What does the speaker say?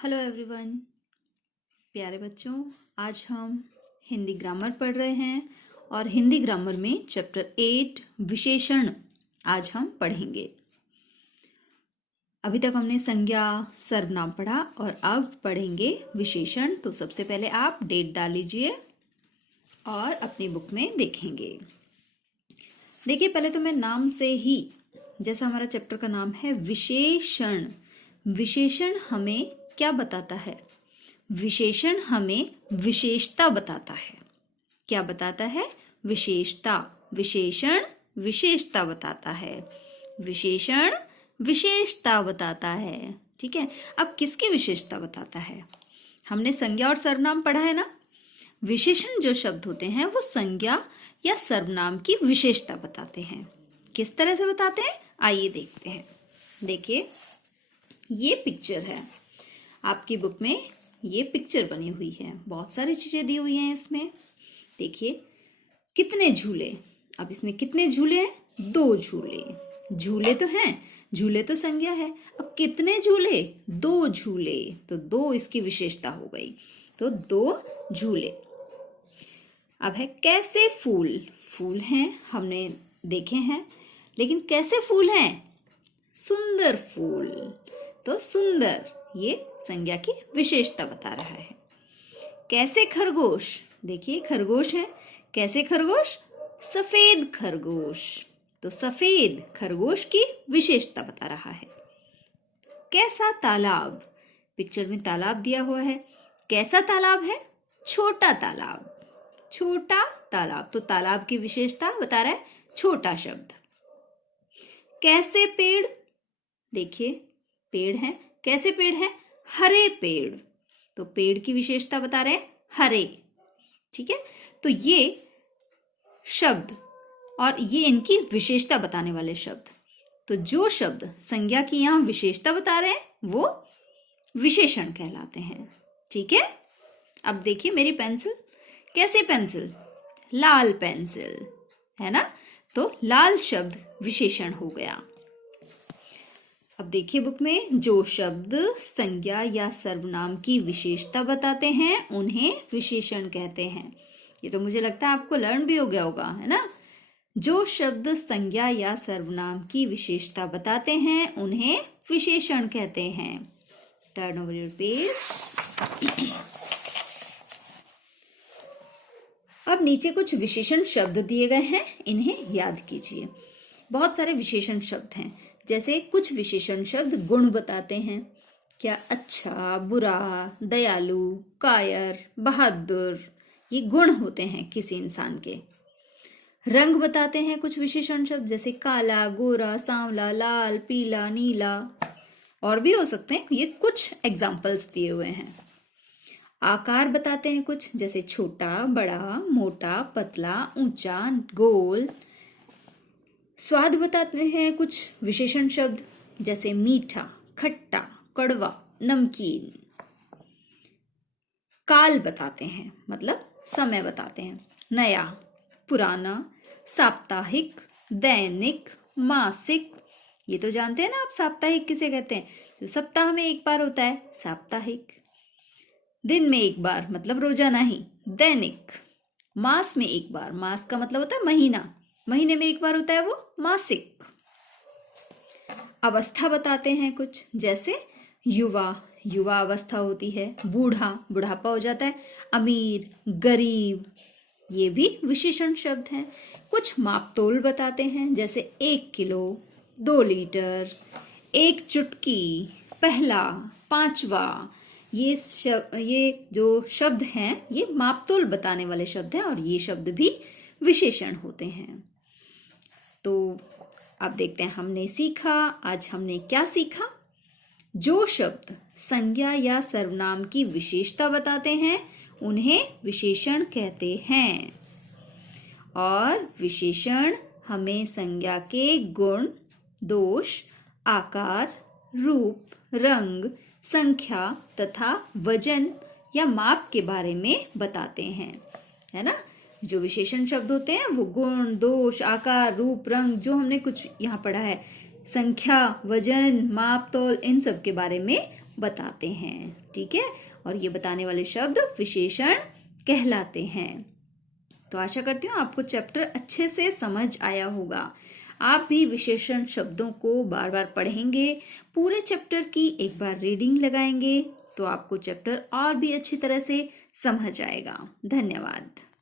Hello everyone, प्यारे बच्चों। आज हम हिंदी ग्रामर पढ़ रहे हैं और हिंदी ग्रामर में चैप्टर 8 विशेषण आज हम पढ़ेंगे। अभी तक हमने संज्ञा सर्वनाम पढ़ा और अब पढ़ेंगे विशेषण। तो सबसे पहले आप डेट डाल लीजिए और अपनी बुक में देखेंगे। देखिए, पहले तो मैं नाम से ही, जैसा हमारा चैप्टर का नाम है विशेषण, विशेषण हमें क्या बताता है? विशेषण हमें विशेषता बताता है। क्या बताता है? विशेषता। विशेषण विशेषता बताता है। विशेषण विशेषता बताता है। ठीक है, अब किसकी विशेषता बताता है? हमने संज्ञा और सर्वनाम पढ़ा है ना। विशेषण जो शब्द होते हैं वो संज्ञा या सर्वनाम की विशेषता बताते हैं। किस तरह से बताते हैं, आइए देखते हैं। देखिए, ये पिक्चर है, आपकी बुक में ये पिक्चर बनी हुई है, बहुत सारी चीजें दी हुई हैं इसमें। देखिए, कितने झूले। अब इसमें कितने झूले हैं? 2 झूले। झूले तो हैं, झूले तो संज्ञा है। अब कितने झूले? 2 झूले, तो 2 इसकी विशेषता हो गई। तो 2 झूले। अब है कैसे फूल। फूल हैं, हमने देखे हैं, लेकिन कैसे फूल हैं? सुंदर फूल। तो सुंदर ये संज्ञा की विशेषता बता रहा है। कैसे खरगोश। देखिए, खरगोश है। कैसे खरगोश? सफेद खरगोश। तो सफेद खरगोश की विशेषता बता रहा है। कैसा तालाब। पिक्चर में तालाब दिया हुआ है। कैसा तालाब है? छोटा तालाब। छोटा तालाब, तो तालाब की विशेषता बता रहा है छोटा शब्द। कैसे पेड़। देखिए, पेड़ है। कैसे पेड़ है? हरे पेड़। तो पेड़ की विशेषता बता रहे हैं हरे। ठीक है, तो ये शब्द और ये इनकी विशेषता बताने वाले शब्द। तो जो शब्द संज्ञा की यहां विशेषता बता रहे हैं वो विशेषण कहलाते हैं। ठीक है, अब देखिए मेरी पेंसिल। कैसे पेंसिल? लाल पेंसिल, है ना। तो लाल शब्द विशेषण हो गया। अब देखिए बुक में, जो शब्द संज्ञा या सर्वनाम की विशेषता बताते हैं उन्हें विशेषण कहते हैं। ये तो मुझे लगता है आपको लर्न भी हो गया होगा, है ना। जो शब्द संज्ञा या सर्वनाम की विशेषता बताते हैं उन्हें विशेषण कहते हैं। Turn over your page. अब नीचे कुछ विशेषण शब्द दिए गए हैं, इन्हें याद कीजिए। बहुत सारे विशेषण शब्द हैं। जैसे कुछ विशेषण शब्द गुण बताते हैं। क्या? अच्छा, बुरा, दयालु, कायर, बहादुर, ये गुण होते हैं किसी इंसान के। रंग बताते हैं कुछ विशेषण शब्द, जैसे काला, गोरा, सांवला, लाल, पीला, नीला, और भी हो सकते हैं। ये कुछ एग्जाम्पल्स दिए हुए हैं। आकार बताते हैं कुछ, जैसे छोटा, बड़ा, मोटा, पतला, ऊंचा, गोल। स्वाद बताते हैं कुछ विशेषण शब्द, जैसे मीठा, खट्टा, कड़वा, नमकीन। काल बताते हैं, मतलब समय बताते हैं। नया, पुराना, साप्ताहिक, दैनिक, मासिक। ये तो जानते हैं ना आप, साप्ताहिक किसे कहते हैं? जो सप्ताह में एक बार होता है, साप्ताहिक। दिन में एक बार, मतलब रोजाना ही, दैनिक। मास में एक बार, मास का मतलब होता है महीना, महीने में एक बार होता है वो मासिक। अवस्था बताते हैं कुछ, जैसे युवा, युवा अवस्था होती है। बूढ़ा, बुढ़ापा हो जाता है। अमीर, गरीब, ये भी विशेषण शब्द हैं। कुछ मापतोल बताते हैं, जैसे 1 किलो, 2 लीटर, 1 चुटकी, पहला, पांचवा। ये जो शब्द हैं ये मापतोल बताने वाले शब्द हैं और ये शब्द भी विशेषण होते हैं। तो अब देखते हैं हमने सीखा, आज हमने क्या सीखा। जो शब्द संज्ञा या सर्वनाम की विशेषता बताते हैं उन्हें विशेषण कहते हैं, और विशेषण हमें संज्ञा के गुण, दोष, आकार, रूप, रंग, संख्या तथा वजन या माप के बारे में बताते हैं, है ना। जो विशेषण शब्द होते हैं वो गुण, दोष, आकार, रूप, रंग, जो हमने कुछ यहाँ पढ़ा है, संख्या, वजन, माप, तौल, इन सब के बारे में बताते हैं। ठीक है, और ये बताने वाले शब्द विशेषण कहलाते हैं। तो आशा करती हूँ आपको चैप्टर अच्छे से समझ आया होगा। आप भी विशेषण शब्दों को बार बार पढ़ेंगे, पूरे चैप्टर की एक बार रीडिंग लगाएंगे तो आपको चैप्टर और भी अच्छी तरह से समझ आएगा। धन्यवाद।